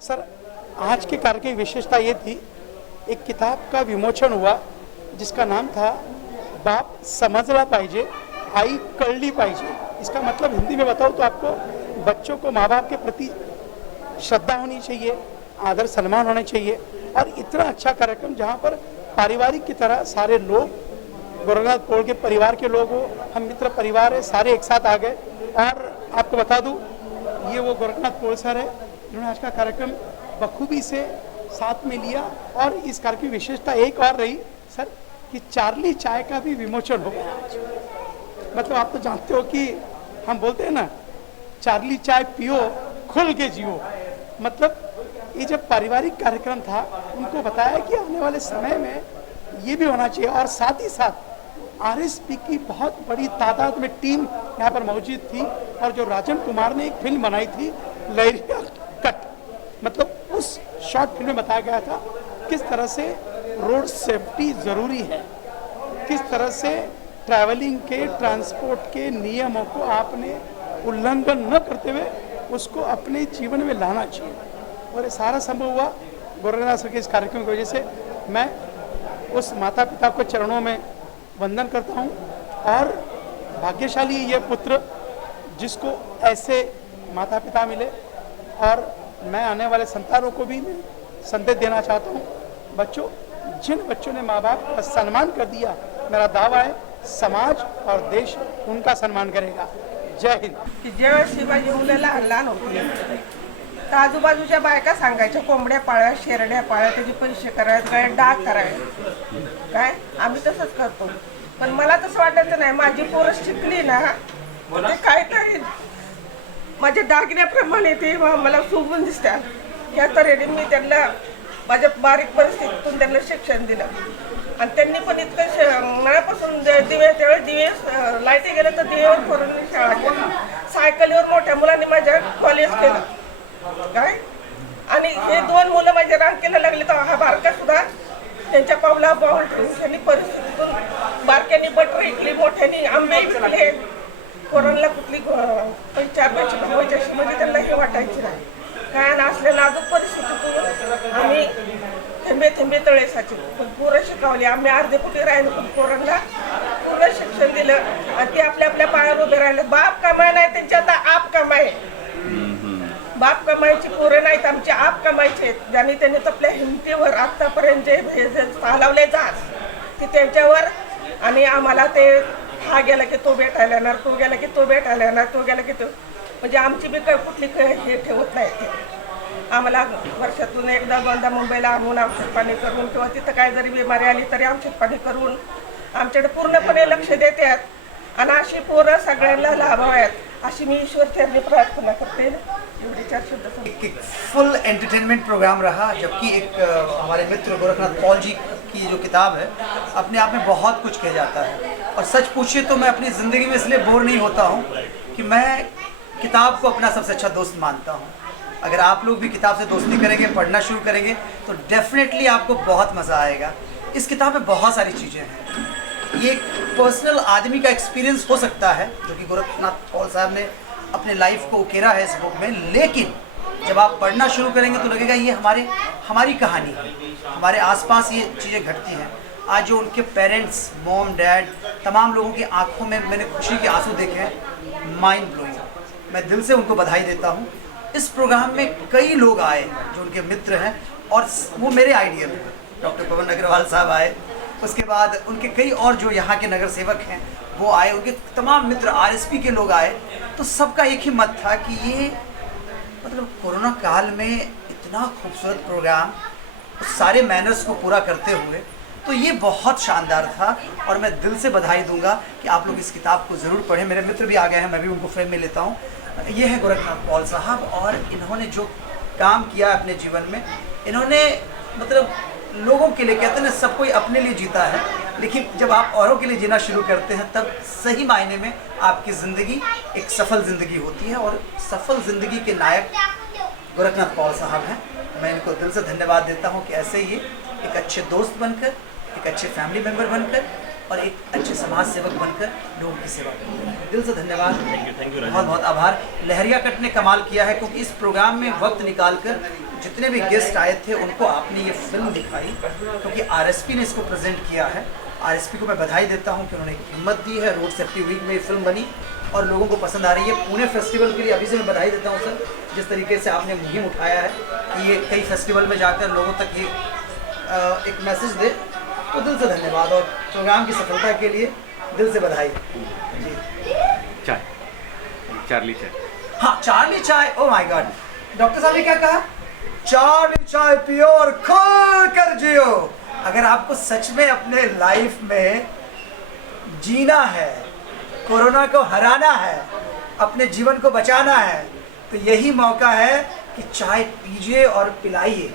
Sir, आज के कार्य की विशेषता ये थी, एक किताब का विमोचन हुआ जिसका नाम था बाप समजला पाहिजे, आई कळली पाहिजे। इसका मतलब हिंदी में बताऊँ तो आपको बच्चों को माँ बाप के प्रति श्रद्धा होनी चाहिए, आदर सम्मान होना चाहिए। और इतना अच्छा कार्यक्रम जहाँ पर पारिवारिक की तरह सारे लोग, गोरखनाथ पौल के परिवार के लोग हो, हम मित्र परिवार है, सारे एक साथ आ गए। और आपको बता दूं, ये वो गोरखनाथ पौल सर है जिन्होंने आज का कार्यक्रम बखूबी से साथ में लिया। और इस कार्य की विशेषता एक और रही सर कि चार्ली चाय का भी विमोचन हो गया आज। मतलब आप तो जानते हो कि हम बोलते हैं ना, चार्ली चाय पियो खुल के जियो। मतलब ये जब पारिवारिक कार्यक्रम था, उनको बताया कि आने वाले समय में ये भी होना चाहिए। और साथ ही साथ आरएसपी की बहुत बड़ी तादाद में टीम यहाँ पर मौजूद थी। और जो राजन कुमार ने एक फिल्म बनाई थी लहरिया कट, मतलब उस शॉर्ट फिल्म में बताया गया था किस तरह से रोड सेफ्टी ज़रूरी है, किस तरह से ट्रैवलिंग के, ट्रांसपोर्ट के नियमों को आपने उल्लंघन न करते हुए उसको अपने जीवन में लाना चाहिए। और ये सारा संभव हुआ गोरखनाथ सर के इस कार्यक्रम की वजह से। मैं उस माता पिता को चरणों में वंदन करता हूँ और भाग्यशाली ये पुत्र जिसको ऐसे माता पिता मिले। और मैं आने वाले संतानों को भी संदेश देना चाहता हूँ, बच्चों, जिन बच्चों ने माँ बाप का सम्मान कर दिया, मेरा दावा है समाज और देश उनका सम्मान करेगा। जय हिंद। जेव्हा शिवाजी मुलं लहान लहान होती तर आजूबाजूच्या बायका सांगायच्या कोंबड्या पाळ्या, शेरड्या पाळ्या, त्याचे पैसे करायत, गळ्यात डाग करायत। काय आम्ही तसंच करतो। पण मला तसं वाटायचं नाही, माझी पोरं शिकली ना ते काहीतरी माझ्या दागिन्याप्रमाणे ते मला शोभून दिसतात। या तऱ्हेने मी त्यांना माझ्या बारीक परिस्थितीतून त्यांना शिक्षण दिलं। आणि त्यांनी पण इतकं मनापासून दिवे, त्यावेळेस दिवे लाईटी गेलं तर दिवेवर करून शाळा केली। सायकलीवर मोठ्या मुलांनी माझ्या कॉलेज केलं। काय आणि हे दोन मुलं माझ्या रांकेला लागले तर हा बारका सुद्धा त्यांच्या पावला पाऊल ठेवून त्यांनी परिस्थितीतून बारक्यांनी बटर इकली, मोठ्यांनी आंबे इकले। कोरोनाला कुठली 4 पैसे कमवायची अशी म्हणजे त्यांना हे वाटायची नाही। काय असल्या नाजूक परिस्थितीतून आम्ही थेंबे थेंबे तळे साचे पण पोरं शिकवली। आम्ही अर्धे कुठे राहिलो पण पोरांना पूर्ण शिक्षण दिलं आणि ते आपल्या आपल्या पायावर उभे राहिले। बाप कमाय नाही त्यांची, आता आप कमाय। बाप कमायची पोरं नाहीत आमचे, आप कमायचे। ज्यांनी त्यांनी आपल्या हिमतीवर आतापर्यंत जे चालवले जात ते त्यांच्यावर। आणि आम्हाला ते हा गेला की तो भेटायला येणार, तो गेला की तो भेटायला येणार, तो गेला की तो, म्हणजे आमची बी कुठली हे ठेवत नाही। आम्हाला वर्षातून एकदा दोनदा मुंबईला आणून औषध पाणी करून किंवा तिथं काय जरी बिमारी आली तरी औषध पाणी करून आमच्याकडे पूर्णपणे लक्ष देतात। आणि अशी पोरं सगळ्यांना लाभाव्यात अशी मी ईश्वरचरणी प्रार्थना करते। एवढी 4 शब्द। एक फुल एंटरटेनमेंट प्रोग्राम रहा, जबकि एक हमारे मित्र गोरखनाथ पॉल जी की जो किताब है अपने आप में बहुत कुछ कह जाता है। और सच पूछिए तो मैं अपनी ज़िंदगी में इसलिए बोर नहीं होता हूँ कि मैं किताब को अपना सबसे अच्छा दोस्त मानता हूँ। अगर आप लोग भी किताब से दोस्ती करेंगे, पढ़ना शुरू करेंगे तो डेफिनेटली आपको बहुत मज़ा आएगा। इस किताब में बहुत सारी चीज़ें हैं। ये एक पर्सनल आदमी का एक्सपीरियंस हो सकता है जो कि गोरखनाथ पॉल साहब ने अपने लाइफ को उकेरा है इस बुक में, लेकिन जब आप पढ़ना शुरू करेंगे तो लगेगा ये हमारी कहानी है। हमारे आसपास ये चीज़ें घटती हैं। आज जो उनके पेरेंट्स, मॉम, डैड, तमाम लोगों की आंखों में मैंने खुशी के आंसू देखे हैं, माइंड ब्लोइंग। मैं दिल से उनको बधाई देता हूँ। इस प्रोग्राम में कई लोग आए जो उनके मित्र हैं और वो मेरे आइडियल हैं। डॉक्टर पवन अग्रवाल साहब आए, उसके बाद उनके कई और जो यहाँ के नगर सेवक हैं वो आए, उनके तमाम मित्र आरएसपी के लोग आए। तो सबका एक ही मत था कि ये मतलब कोरोना काल में इतना खूबसूरत प्रोग्राम, उस सारे मैनर्स को पूरा करते हुए, तो ये बहुत शानदार था। और मैं दिल से बधाई दूंगा कि आप लोग इस किताब को ज़रूर पढ़ें। मेरे मित्र भी आ गए हैं, मैं भी उनको फ्रेम में लेता हूँ। ये है गोरखनाथ पॉल साहब और इन्होंने जो काम किया अपने जीवन में, इन्होंने मतलब लोगों के लिए, कहते हैं ना सब कोई अपने लिए जीता है, लेकिन जब आप औरों के लिए जीना शुरू करते हैं तब सही मायने में आपकी ज़िंदगी एक सफल ज़िंदगी होती है। और सफल ज़िंदगी के नायक गोरखनाथ पॉल साहब हैं। मैं इनको दिल से धन्यवाद देता हूँ कि ऐसे ही एक अच्छे दोस्त बनकर, एक अच्छे फैमिली मेम्बर बनकर और एक अच्छे समाज सेवक बनकर लोगों की सेवा करते हैं। दिल से धन्यवाद, थैंक यू बहुत बहुत आभार। लहरिया कट ने कमाल किया है क्योंकि इस प्रोग्राम में वक्त निकालकर जितने भी गेस्ट आए थे उनको आपने ये फिल्म दिखाई, क्योंकि आरएसपी ने इसको प्रेजेंट किया है। आरएसपी को मैं बधाई देता हूँ कि उन्होंने हिम्मत दी है। रोड सेफ्टी वीक में ये फिल्म बनी और लोगों को पसंद आ रही है। पुणे फेस्टिवल के लिए अभी से मैं बधाई देता हूँ सर, जिस तरीके से आपने मुहिम उठाया है कि ये कई फेस्टिवल में जाकर लोगों तक ये एक मैसेज दे, तो दिल से धन्यवाद और प्रोग्राम की सफलता के लिए दिल से बधाई जी। चाय, चार्ली चाय। हाँ, चार्ली चाय, ओ माय गॉड, डॉक्टर साहब ने क्या कहा? चार्ली चाय पियो और खुल कर जियो। अगर आपको सच में अपने लाइफ में जीना है, कोरोना को हराना है, अपने जीवन को बचाना है, तो यही मौका है कि चाय पीजिए और पिलाइए।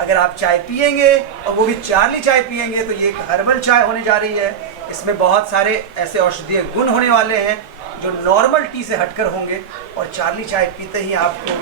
अगर आप चाय पिएंगे और वो भी चार्ली चाय पिएंगे तो ये एक हर्बल चाय होने जा रही है। इसमें बहुत सारे ऐसे औषधीय गुण होने वाले हैं जो नॉर्मल टी से हटकर होंगे, और चार्ली चाय पीते ही आपको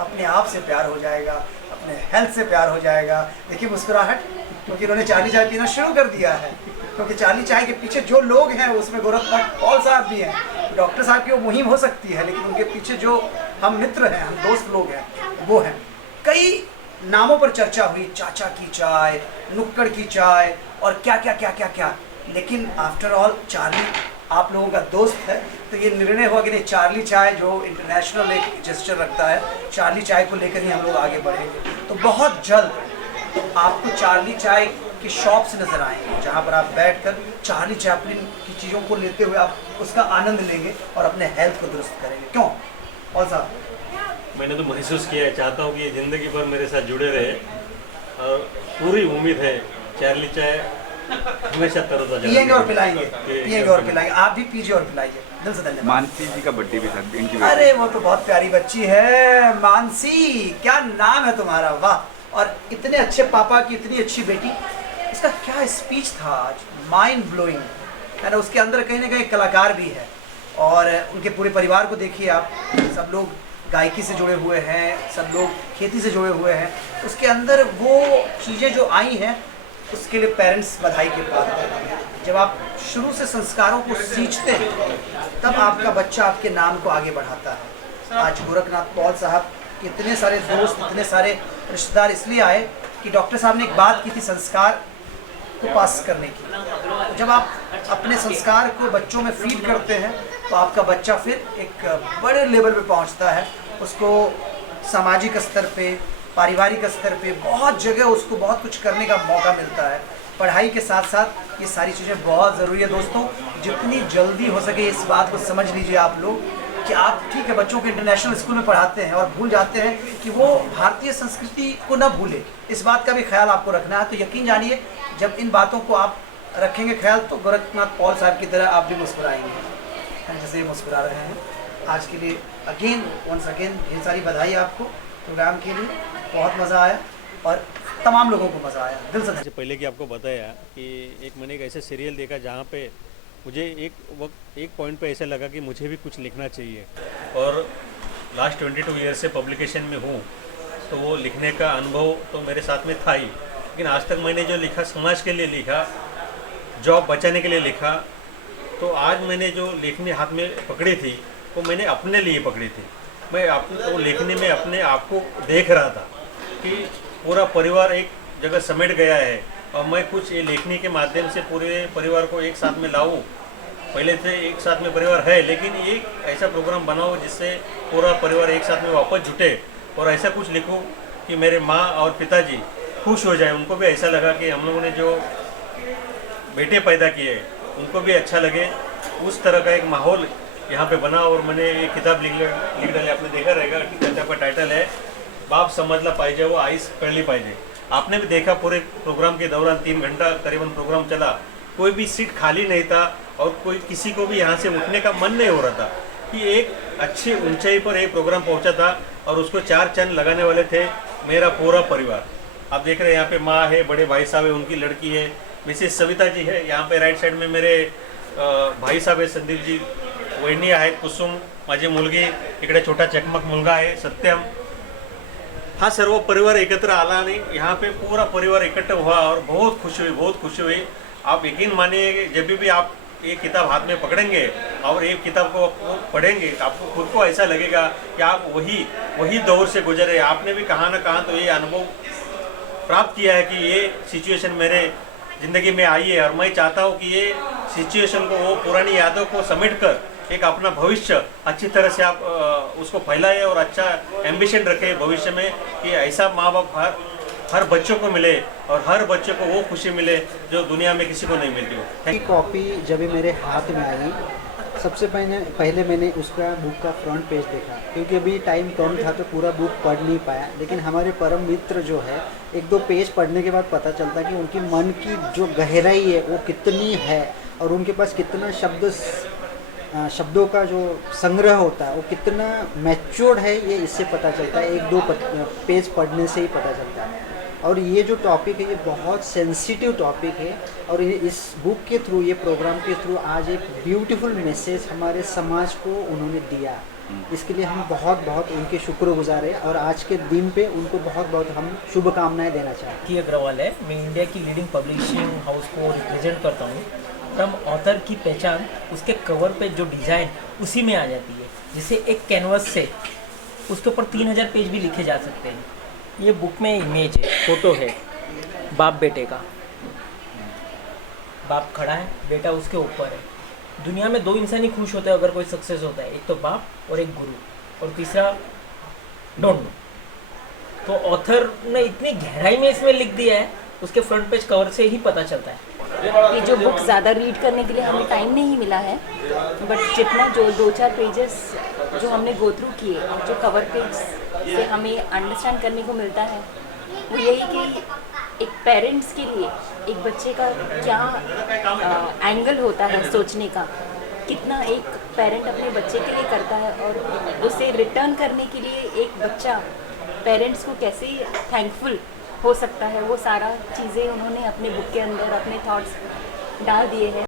अपने आप से प्यार हो जाएगा, अपने हेल्थ से प्यार हो जाएगा। देखिए मुस्कुराहट, क्योंकि इन्होंने चार्ली चाय पीना शुरू कर दिया है। क्योंकि चार्ली चाय के पीछे जो लोग हैं उसमें गोरखनाथ पॉल साहब भी हैं। डॉक्टर साहब की वो मुहिम हो सकती है, लेकिन उनके पीछे जो हम मित्र हैं, हम दोस्त लोग हैं, वो हैं। कई नामों पर चर्चा हुई, चाचा की चाय, नुक्कड़ की चाय और क्या क्या क्या क्या क्या, लेकिन आफ्टर ऑल चार्ली आप लोगों का दोस्त है, तो ये निर्णय हुआ कि नहीं, चार्ली चाय जो इंटरनेशनल एक जेस्चर रखता है, चार्ली चाय को लेकर ही हम लोग आगे बढ़ेंगे। तो बहुत जल्द आपको चार्ली चाय की शॉप्स नज़र आएंगे, जहाँ पर आप बैठकर चार्ली चैपलिन की चीज़ों को लेते हुए आप उसका आनंद लेंगे और अपने हेल्थ को दुरुस्त करेंगे। क्यों और साहब? मैंने तो महसूस किया है, चाहता हूँ कि ये ज़िंदगी भर मेरे साथ जुड़े रहे, और पूरी उम्मीद है चार्ली चाय हमेशा तरोताजा पिएंगे और पिलाएंगे, पिएंगे और पिलाएंगे। आप भी पीजिए और पिलाइए। दिल से धन्यवाद। मानसी जी का बर्थडे भी था इनकी। अरे वो तो बहुत प्यारी बच्ची है, मानसी, क्या नाम है तुम्हारा, वाह। और इतने अच्छे पापा की इतनी अच्छी बेटी, इसका क्या स्पीच था आज, माइंड ब्लोइंग है ना। उसके अंदर कहीं ना कहीं कलाकार भी है, और उनके पूरे परिवार को देखिए आप, सब लोग गायकी से जुड़े हुए हैं, सब लोग खेती से जुड़े हुए हैं। उसके अंदर वो चीज़ें जो आई हैं, उसके लिए पेरेंट्स बधाई के पात्र हैं। जब आप शुरू से संस्कारों को सींचते हैं, तब आपका बच्चा आपके नाम को आगे बढ़ाता है। आज गोरखनाथ पॉल साहब के इतने सारे दोस्त, इतने सारे रिश्तेदार इसलिए आए कि डॉक्टर साहब ने एक बात की थी संस्कार को पास करने की। जब आप अपने संस्कार को बच्चों में फीड करते हैं, तो आपका बच्चा फिर एक बड़े लेवल पे पहुंचता है। उसको सामाजिक स्तर पे, पारिवारिक स्तर पे बहुत जगह उसको बहुत कुछ करने का मौका मिलता है। पढ़ाई के साथ साथ ये सारी चीज़ें बहुत ज़रूरी है दोस्तों। जितनी जल्दी हो सके इस बात को समझ लीजिए आप लोग कि आप ठीक है बच्चों को इंटरनेशनल स्कूल में पढ़ाते हैं और भूल जाते हैं कि वो भारतीय संस्कृति को ना भूले। इस बात का भी ख्याल आपको रखना है। तो यकीन जानिए, जब इन बातों को आप रखेंगे ख्याल, तो गोरखनाथ पॉल साहब की तरह आप भी मुस्कुराएंगे जैसे ये मुस्कुरा रहे हैं। आज के लिए अगेन वंस अगेन ढेर सारी बधाई आपको प्रोग्राम के लिए। बहुत मज़ा आया और तमाम लोगों को मज़ा आया, दिल से। इससे पहले कि आपको बताया कि एक मैंने एक ऐसे सीरियल देखा जहाँ पे मुझे एक पॉइंट पे ऐसा लगा कि मुझे भी कुछ लिखना चाहिए, और लास्ट 22 ईयर से पब्लिकेशन में हूँ, तो वो लिखने का अनुभव तो मेरे साथ में था ही। लेकिन आज तक मैंने जो लिखा, समाज के लिए लिखा, जॉब बचाने के लिए लिखा, तो आज मैंने जो लेखनी हाथ में पकड़ी थी, वो मैंने अपने लिए पकड़ी थी। मैं वो लिखने में अपने आप को देख रहा था कि पूरा परिवार एक जगह समेट गया है, और मैं कुछ ये लेखनी के माध्यम से पूरे परिवार को एक साथ में लाऊं। पहले से एक साथ में परिवार है, लेकिन एक ऐसा प्रोग्राम बनाओ जिससे पूरा परिवार एक साथ में वापस जुटे, और ऐसा कुछ लिखूं कि मेरे माँ और पिताजी खुश हो जाए, उनको भी ऐसा लगा कि हम लोगों ने जो बेटे पैदा किए उनको भी अच्छा लगे। उस तरह का एक माहौल यहाँ पे बना, और मैंने ये किताब लिख डाली। आपने देखा रहेगा, किताब का टाइटल है बाप समजला पाहिजे वो आईस कळली पाहिजे। आपने भी देखा पूरे प्रोग्राम के दौरान 3 घंटा करीबन प्रोग्राम चला, कोई भी सीट खाली नहीं था, और कोई किसी को भी यहाँ से उठने का मन नहीं हो रहा था कि एक अच्छी ऊंचाई पर एक प्रोग्राम पहुँचा था, और उसको 4 चांद लगाने वाले थे मेरा पूरा परिवार। आप देख रहे हैं यहाँ पे माँ है, बड़े भाई साहब है, उनकी लड़की है मिसेस सविता जी है, यहाँ पे राइट साइड में मेरे भाई साहब है संदीप जी, वहिनी आहेत कुसुम, माझी मुलगी, इकडे छोटा चकमक मुलगा आहे सत्यम। हा सर्व परिवार एकत्र आला आणि यहाँ पे पूरा परिवार इकट्ठा हुआ, और बहुत खुशी हुई, बहुत खुशी हुई। आप यकीन मानिए, जब भी आप एक किताब हाथ में पकड़ेंगे और एक किताब को पढ़ेंगे, आपको खुद को ऐसा लगेगा कि आप वही दौर से गुजरे। आपने भी कहाँ ना कहाँ तो ये अनुभव प्राप्त किया है कि ये सिचुएशन मेरे ज़िंदगी में आई है, और मैं चाहता हूँ कि ये सिचुएशन को, वो पुरानी यादों को समेट कर एक अपना भविष्य अच्छी तरह से आप उसको फैलाए और अच्छा एम्बिशन रखें भविष्य में, कि ऐसा माँ बाप हर बच्चों को मिले और हर बच्चे को वो खुशी मिले जो दुनिया में किसी को नहीं मिलती हो। ये कॉपी जब मेरे हाथ में आई, सबसे पहले मैंने उसका बुक का फ्रंट पेज देखा, क्योंकि अभी टाइम कम था तो पूरा बुक पढ़ नहीं पाया। लेकिन हमारे परम मित्र जो है, एक दो पेज पढ़ने के बाद पता चलता कि उनकी मन की जो गहराई है वो कितनी है, और उनके पास कितना शब्दों का जो संग्रह होता है वो कितना मैच्योर्ड है, ये इससे पता चलता है। एक दो पेज पढ़ने से ही पता चलता है। और ये जो टॉपिक है ये बहुत सेंसिटिव टॉपिक है, और इस बुक के थ्रू, ये प्रोग्राम के थ्रू आज एक ब्यूटीफुल मैसेज हमारे समाज को उन्होंने दिया। इसके लिए हम बहुत बहुत उनके शुक्रगुजार हैं, और आज के दिन पे उनको बहुत बहुत हम शुभकामनाएं देना चाहते हैं। की अग्रवाल है, मैं इंडिया की लीडिंग पब्लिशिंग हाउस को रिप्रेजेंट करता हूँ। तब ऑथर की पहचान उसके कवर पे जो डिज़ाइन उसी में आ जाती है। जैसे एक कैनवस से उसके ऊपर 3000 पेज भी लिखे जा सकते हैं। ये बुक में इमेज है, फोटो है बाप बेटे का। बाप खड़ा है, बेटा उसके ऊपर है। दुनिया में दो इंसान ही खुश होते हैं अगर कोई सक्सेस होता है, एक तो बाप और एक गुरु, और तीसरा डोंट नो। तो ऑथर ने इतनी गहराई में इसमें लिख दिया है, उसके फ्रंट पेज कवर से ही पता चलता है। ये जो बुक ज़्यादा रीड करने के लिए हमें टाइम नहीं मिला है, बट जितना जो 2-4 पेजेस जो हमने गो थ्रू किए, जो कवर पेज से हमें अंडरस्टैंड करने को मिलता है, वो यही कि एक पेरेंट्स के लिए एक बच्चे का क्या एंगल होता है सोचने का, कितना एक पेरेंट अपने बच्चे के लिए करता है, और उसे रिटर्न करने के लिए एक बच्चा पेरेंट्स को कैसे थैंकफुल हो सकता है, वो सारा चीज़ें उन्होंने अपने बुक के अंदर अपने थॉट्स डाल दिए हैं।